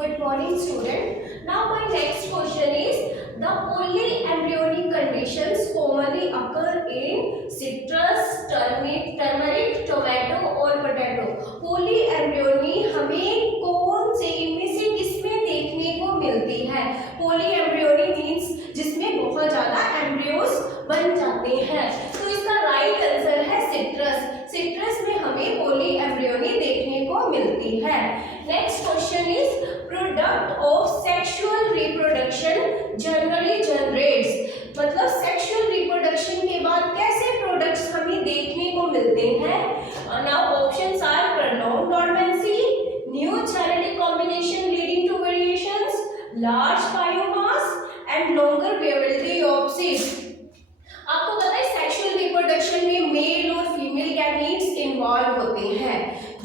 Good morning, student. Now my next question is the polyembryonic conditions commonly occur in citrus, turmeric, tomato और potato. Polyembryony हमें कौन से इनमें से किसमें देखने को मिलती है? Polyembryony means जिसमें बहुत ज्यादा एम्ब्रियोस बन जाते हैं. तो इसका राइट आंसर है सिट्रस. सिट्रस में हमें पोलीएम्ब्रियोनी देखने को मिलती है. Next question is product of sexual reproduction generally generates. मतलब सेक्सुअल रिप्रोडक्शन के बाद कैसे प्रोडक्ट्स हमें देखने को मिलते हैं? Now options are prolonged dormancy, new genetic combination leading to variations, large biomass and longer viability of seeds. आपको पता है सेक्सुअल रिप्रोडक्शन में मेल और फीमेल गैमीट्स इन्वॉल्व होते हैं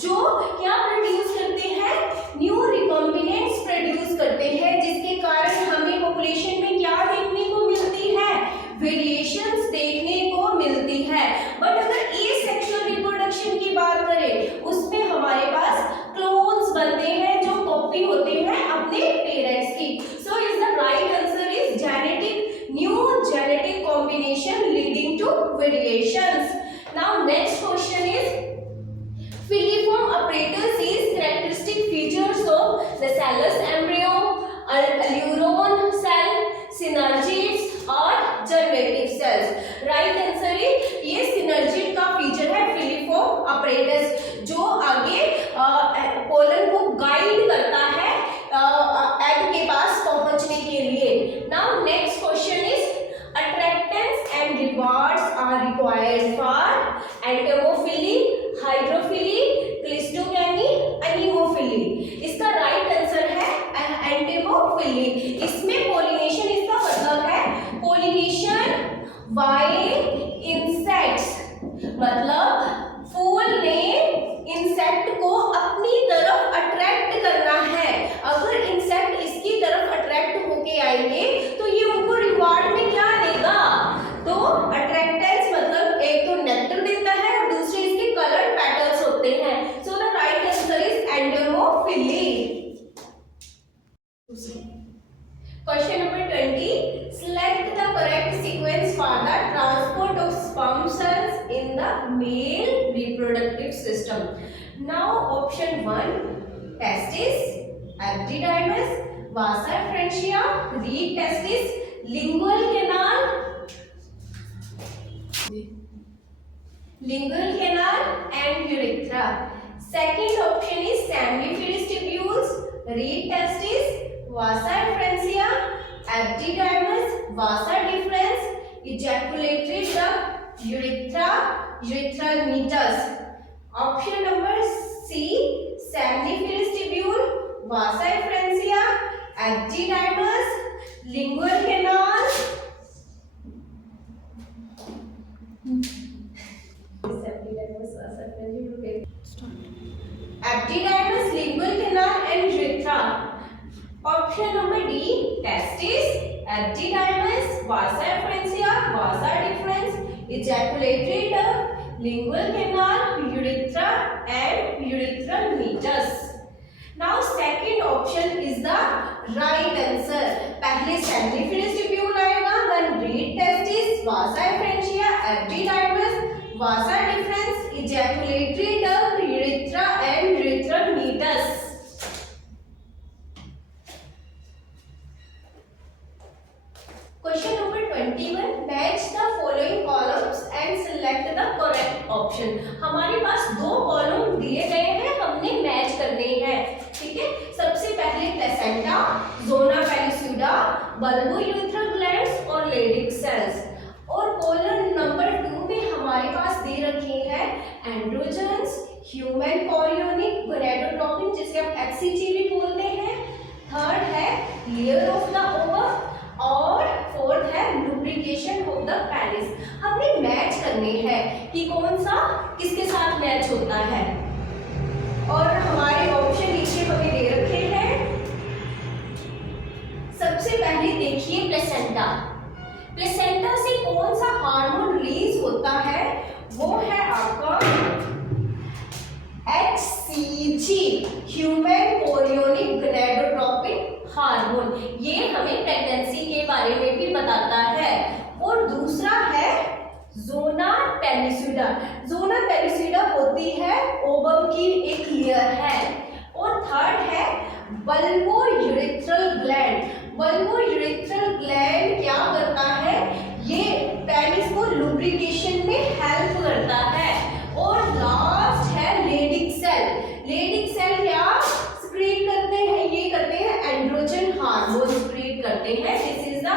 जो क्या प्रोड्यूस करते हैं? न्यू रिकॉम्बिनेंट्स प्रोड्यूस करते हैं जिसके कारण हमें पॉपुलेशन में क्या देखने को मिलती है? वेरिएशंस देखने को मिलती है. बट अगर एसेक्सुअल रिप्रोडक्शन की बात करें उसमें हमारे पास क्लोन्स बनते हैं जो कॉपी होते हैं अपने पेरेंट्स की. So is the right answer is genetic new genetic combination leading to variations. Now next question is filiform apparatus is characteristic features of the cellus embryo, aleuron cell, synergids और germinative cells. Right answer is ये synergid का feature है filiform apparatus जो आगे pollen को guide करता है egg के पास पहुंचने के लिए. Now next question is attractants and rewards are required for entomophily, hydrophily, cleistogamy, anemophily. इसका राइट आंसर है एंटेमोफिली. इसमें पोलिनेशन इसका मतलब है पोलिनेशन बाय इंसेक्ट्स. मतलब फूल ने इंसेक्ट को अपनी तरफ अट्रैक्ट करना है. अगर इंसेक्ट इसकी तरफ अट्रैक्ट होके आएंगे तो ये उनको रिवार्ड में क्या देगा? तो अट्रैक्टेंस मतलब एक तो नेक्टर देता है और दूसरे इसके कलर्ड पेटल्स होते हैं. So the right answer is entomophily. Question number 20. Select the correct sequence for the transport of sperm cells in the male reproductive system. Now option 1 testis, epididymis, vasa efferentia, reed testis, lingual canal, and urethra. Second option is seminiferous tubules, reed testis, vasa efferentia, epididymis, vasa deferens, ejaculatory duct, urethra, urethral meatus. Option number C, seminiferous tubule, vasa efferentia, epididymis, lingual canal, epididymis, lingual canal and urethra. Option number D, testis, epididymis, vasa efferentia, vasa deferens, ejaculatory duct, lingual canal, urethra and urethral meatus. Now second option is the right answer. पहले seminiferous tubule आएगा, then reed testis, vasa efferentia, epididymis, vasa deferens, ejaculatory duct, urethra and urethral meatus. Question number 21. Match the following columns and select the correct option. हमारे पास दो column दिए गए हैं, हमने match करने हैं. ठीक है. सबसे पहले प्लेसेंटा, जोना पेलिस्यूडा, बल्बोयूरेथ्रल ग्लैंड्स और लेडिक सेल्स. और कॉलम नंबर 2 में हमारे पास दे रखे हैं एंड्रोजन्स, ह्यूमन कोरियोनिक गोनाडोट्रोपिन जिसे हम एक्सीजी भी बोलते हैं. थर्ड है लेयर ऑफ द ओवम और फोर्थ है लुब्रिकेशन ऑफ द पेनिस. हमने मैच करने हैं कि कौन सा किसके साथ मैच होता है. और हमारे ऑप्शन नीचे हमें दे रखे हैं. सबसे पहले देखिए प्लेसेंटा. प्लेसेंटा से कौन सा हार्मोन रिलीज होता है? वो है आपका HCG, human chorionic gonadotropin bulbourethral gland. Bulbourethral gland क्या करता है, ये पेनिस को लुब्रिकेशन में हेल्प करता है। और लास्ट है लेडिक सेल। लेडिक सेल क्या सिक्रीट करते हैं, ये करते हैं एंड्रोजन हार्मोन सिक्रीट करते हैं। दिस इज द,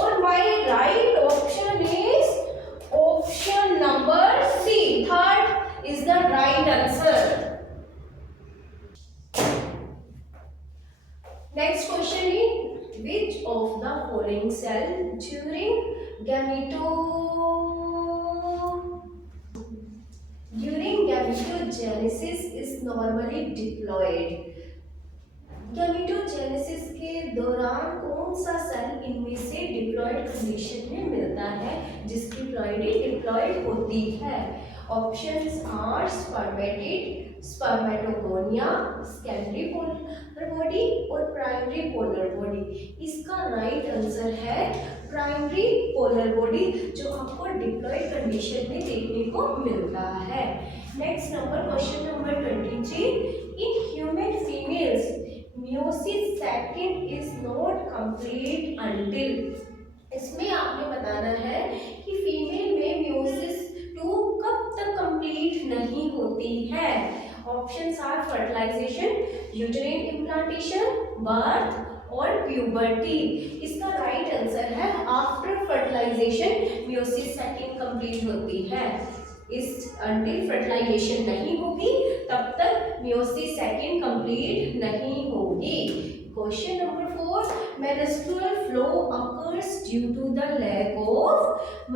और my right option is option number C, third is the right answer. Next question is, which of the following cell during gametogenesis is normally diploid? Gametogenesis के दौरान कौन सा cell इनमें से diploid condition में मिलता है, जिसकी प्लॉइडी डिप्लॉयड होती है? Options are spermatid, spermatogonia, secondary polar body और प्राइमरी पोलर बॉडी। इसका राइट आंसर है प्राइमरी पोलर बॉडी, जो आपको डिप्लॉयड कंडीशन में देखने को मिलता है। Next number, question number 23, in human females meiosis second is not complete until, इसमें आपने बताना है कि फीमेल में meiosis 2 कब तक कंप्लीट नहीं होती है। Options are fertilisation, uterine implantation, birth और प्यूबर्टी। इसका राइट आंसर है after fertilisation meiosis second complete होती है। इस अंटिल फर्टिलाइजेशन नहीं होगी तब तक meiosis सेकंड कंप्लीट नहीं होगी। Question number 4, menstrual flow occurs due to the lack of,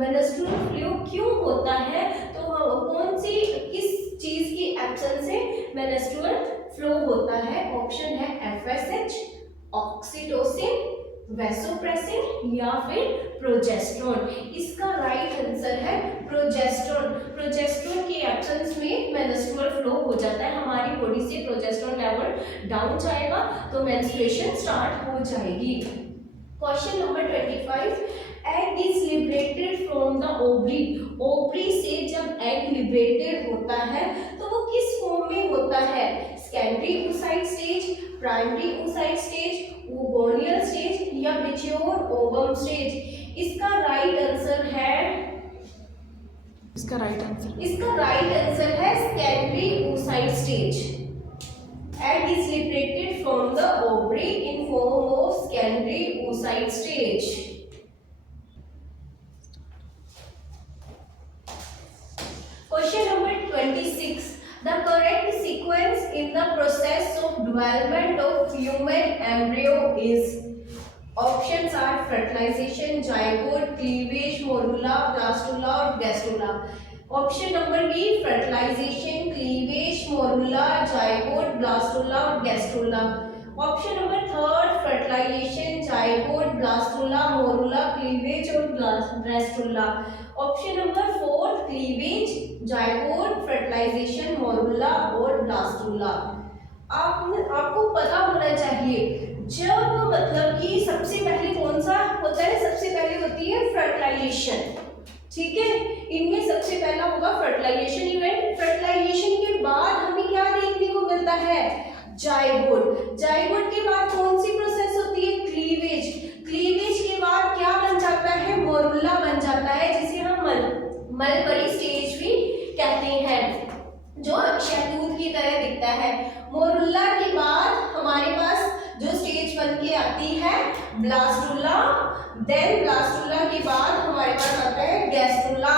menstrual flow क्यों होता है, तो कौन सी किस चीज की एब्सेंस से menstrual flow होता है? ऑप्शन है FSH, ऑक्सीटोसिन, वैसोप्रेसिन या फिर प्रोजेस्टेरोन। इसका राइट आंसर है प्रोजेस्टेरोन। प्रोजेस्टेरोन की एब्सेंस में मेंस्ट्रुअल फ्लो हो जाता है, हमारी बॉडी से प्रोजेस्टेरोन लेवल डाउन जाएगा तो मेंस्ट्रुएशन स्टार्ट हो जाएगी। Question number 25, egg is liberated from the ovary. Ovary से जब एग लिबरेटेड होता है तो वो किस फॉर्म में होता है? Secondary oocyte stage, primary oocyte stage, oogonial stage या मैच्योर ओवम स्टेज। इसका राइट आंसर है secondary oocyte stage. Egg is liberated from the ovary in form of secondary oocyte stage. Question number 26. The correct sequence in the process of development of human embryo is. Options are fertilization, zygote, cleavage, morula, blastula और gastrula. Option number b, fertilisation, cleavage, morula, zygote, blastula और gastrula. Option number third, fertilisation, zygote, blastula, morula, cleavage और blastula. Option number fourth, cleavage, zygote, fertilisation, morula और blastula. आपको पता होना चाहिए जब मतलब कि सबसे पहले कौन सा होता है, सबसे पहले होती है फर्टिलाइजेशन, ठीक है। इनमें सबसे पहला होगा फर्टिलाइजेशन इवेंट। फर्टिलाइजेशन के बाद हमें क्या देखने को मिलता है? जाइगोट। जाइगोट के बाद कौन सी प्रोसेस होती है? क्लीवेज। क्लीवेज के बाद क्या बन जाता है? मोरुला बन जाता है, जिसे हम मलबरी स्टेज भी कहते हैं, जो शहतूत की तरह दिखता है। मोरुला के बाद हमारे पास जो स्टेज बन के आती है ब्लास्टुला, देन ब्लास्टुला के बाद हमारे पास आता है गैस्ट्रुला।